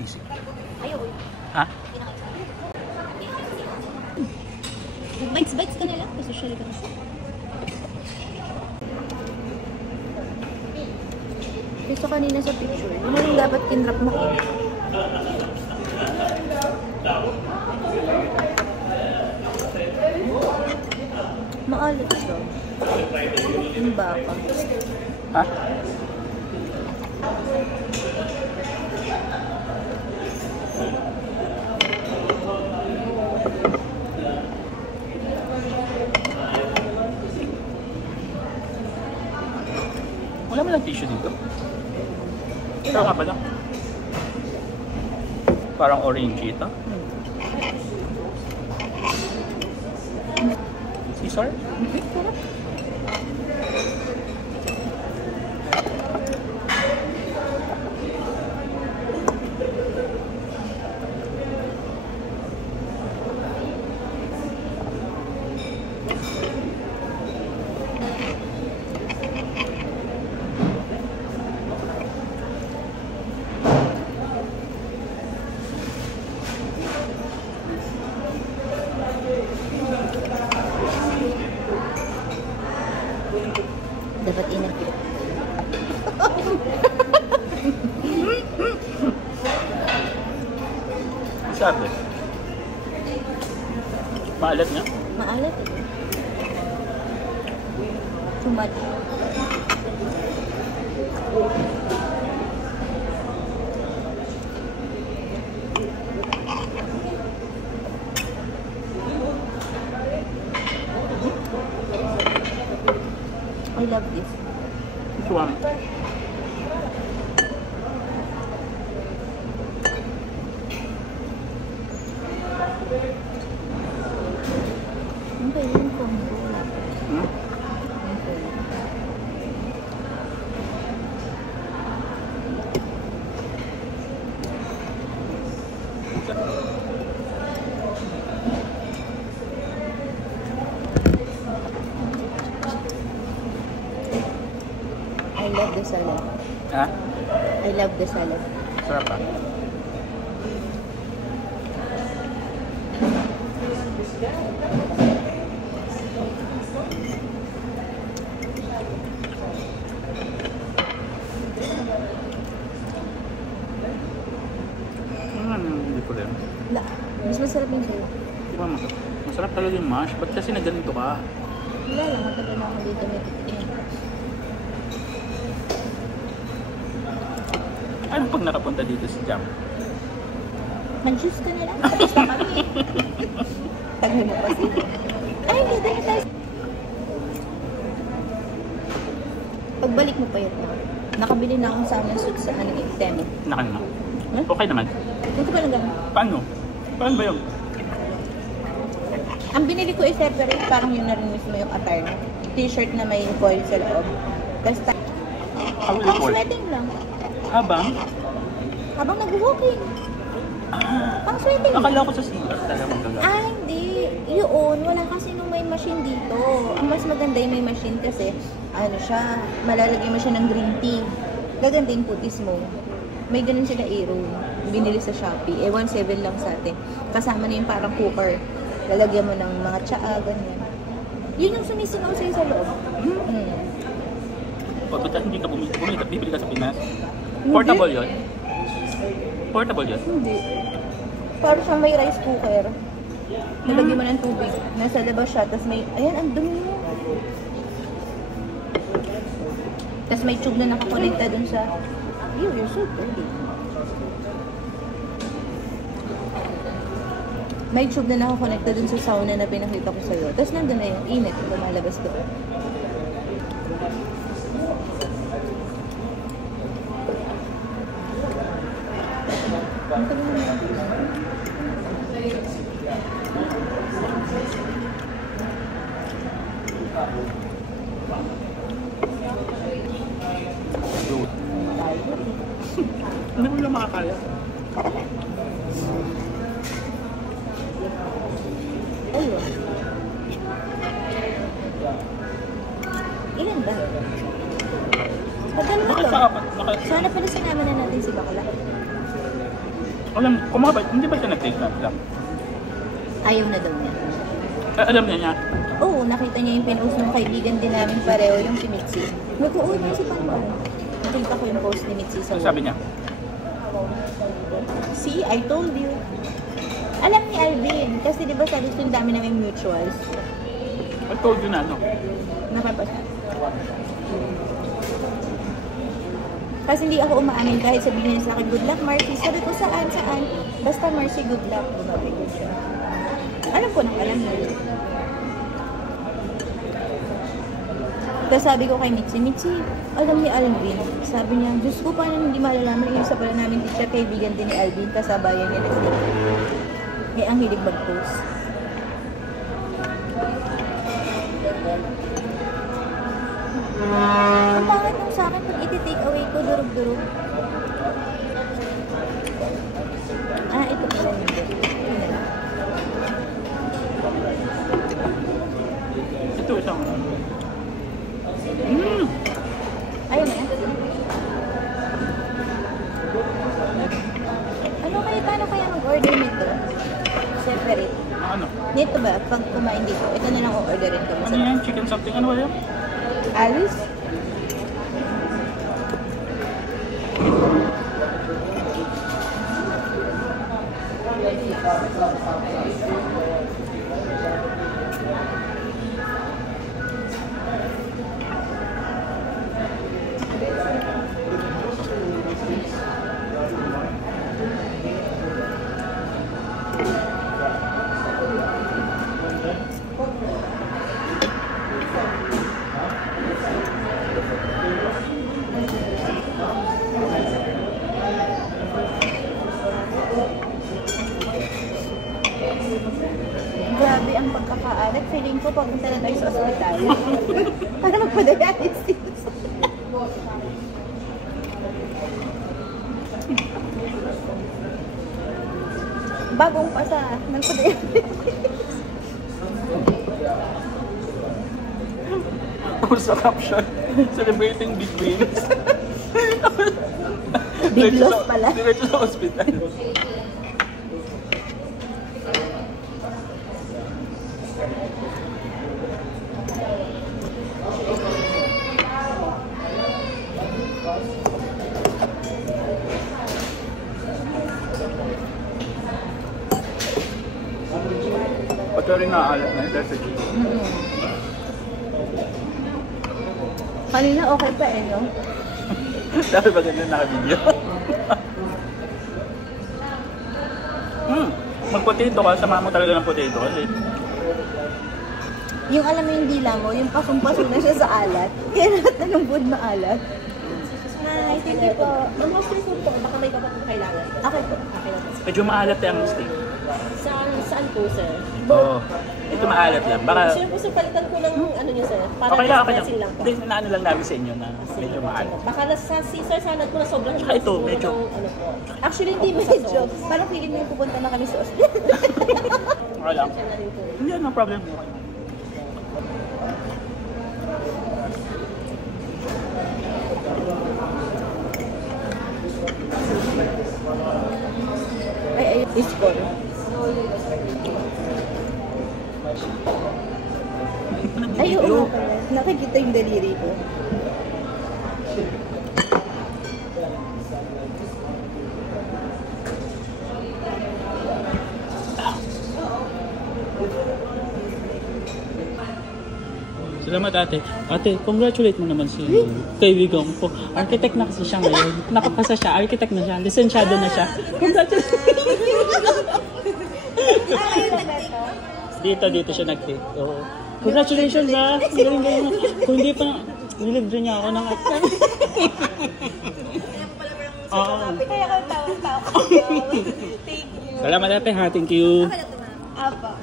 Easy. Ayaw. Ha? Bites ka na lang. Social ka kasi. Gusto kanina sa picture. Ano yung dapat kinrap mo? Maalat siya. Yung baka. Ha? Wala mo lang tissue dito? Pero nga pala. Parang orange ito. Caesar? Sarap. Dapat inakit. Sabi. Maalat niya? Maalat eh. Too much. I love this. Which one? Okay, yung combo. Hmm? Okay. I love the salad. Ha? I love the salad. Sarap pa. Hindi ko rin. La, mas masarap yung sa'yo. Di ba masarap? Masarap talaga yung mash. Ba't kasi na ganito ka? Wala lang, matagal na ako dito may titignan. Ano pag nakapunta dito si Jam? Mag-juice ka na lang. Tapos na kami. Tagal mo pa sila. Ay, hindi na tayo. Pagbalik mo pa yun. Nakabili na akong sana suit sa Temo. Nakan na. Huh? Okay naman. Dito pa lang gamit. Paano? Paano ba yun? Ang binili ko is separate, parang yun na rin mismo yung attire. T-shirt na may foil sa loob. Tapos How will it pang work? sweating lang. Habang? Habang nag-walking. Ah, Pang sweating lang. akala ko sa CR talaga magagamit. Ah, hindi. Yun, wala kasi nung may machine dito. Ang mas maganda yung may machine kasi, ano siya, malalagay mo siya ng green tea. Gaganda yung putis mo. May ganun sila Aero. Binili sa Shopee. 1.7 lang sa atin. Kasama na yung parang cooker. Lalagyan mo ng mga tsaa, ganyan. Yun yung sumisingaw sa'yo sa loob. Pagkita hindi ka bumili ka, bibili ka sa Pinas. Portable yun? Portable yun? Hindi. Para siyang may rice cooker. Nalagyan mo ng tubig. Nasa labas siya. Tapos may, ayan, ang dumi mo. Tapos may tube na nakakonekta dun sa, you're so dirty. May tube na nakakonekta dun sa sauna na pinakita ko sa'yo. Tapos nandun na yung init. Lumalabas doon. Ang tagal na lang. Hindi mo lang makakaya. Ayun. Ilan ba? Padalawa Bakit to. sa apat? Sana pala sinama na natin si Bakla. Alam, kumabay, hindi ba siya nag-take lang? Ayaw na daw niya. Alam niya niya. Oo, nakita niya yung pinost ng kaibigan din namin pareho, yung si Mitzi. Mag-uwi mo si Panwar. Nakita ko yung post ni Mitzi sa Ano sabi niya? See, I told you. Alam ni Alvin, kasi di ba sabi ko yung dami namin mutuals. I told you na, no? Nakapasa. Kasi hindi ako umaamin kahit sabihin niya sa akin, good luck, Marcy. Sabi ko, saan? Basta, Marcy, good luck. Bumabi ko siya. Alam ko nang alam niya. Tapos sabi ko kay Mitzi, alam ni Alvin. Sabi niya, Diyos ko, paano hindi malalaman? Yung isa pala namin teacher, kaibigan din ni Alvin, kasabayan niya nag-take. Eh, ang hilig mag-post. Ang pangit nung sa akin pag iti-take away ko, durug-durug. Ito pala nito. Ito, isang. Ayaw mo na? Paano kaya mag-order nito? Separate. Ano? Nito ba? Pag kumain dito, ito na lang o-orderin ko. Ano yan? Chicken something? Ano ba yan? Alice? Grabe ang pagkakaalat. Feeling ko papunta na tayo sa ospital. Para magpadialysis. Bagong pasa. Nagpadialysis. Tapos sa caption, celebrating big wins. Big loss pala. Diretso sa hospital. Pati rin naaalat na yung sa cheese. Kanina okay pa eh, no? Dahil ba ganyan naka-video? Mag-potato ka, sama mo talaga ng potato kasi Yung alam mo yung dila mo, yung pasong-pasong na siya sa alat. Kaya lahat na ng food maalat. Hi, thank you po. Mag-mostly food po, baka may dapat po kailangan. Okay po. Okay lang. medyo maalat yung steak. Saan po, sir? Oo. Ito maalat lang. Baka Sir po, sir, palitan ko ng ano niyo, sir. Para okay lang, okay lang. dressing lang po. Hindi, naano lang namin sa inyo na medyo maalat. Baka sa Caesar salad po na sobrang Tsaka ito, siguro medyo- ng ano po. Actually, hindi medyo. Parang feeling mo yung pupunta na kami sa ospital. Okay lang. Siya na rin po. Hindi, no problem. Ay, score. Ay, oo nga pala. Nakikita yung daliri ko. Salamat ate. Ate, congratulate mo naman si kaibigan ko. Architect na kasi siya ngayon. Nakapasa siya. Architect na siya. Lisensyado na siya. Congratulate. Dito siya nag-take. Oo. Congratulations ha. Galing. Kung hindi pa, nilibre niya ako ng Oo. Kaya ka tao-tao. Thank you. Salamat ate ha. Thank you. Apa.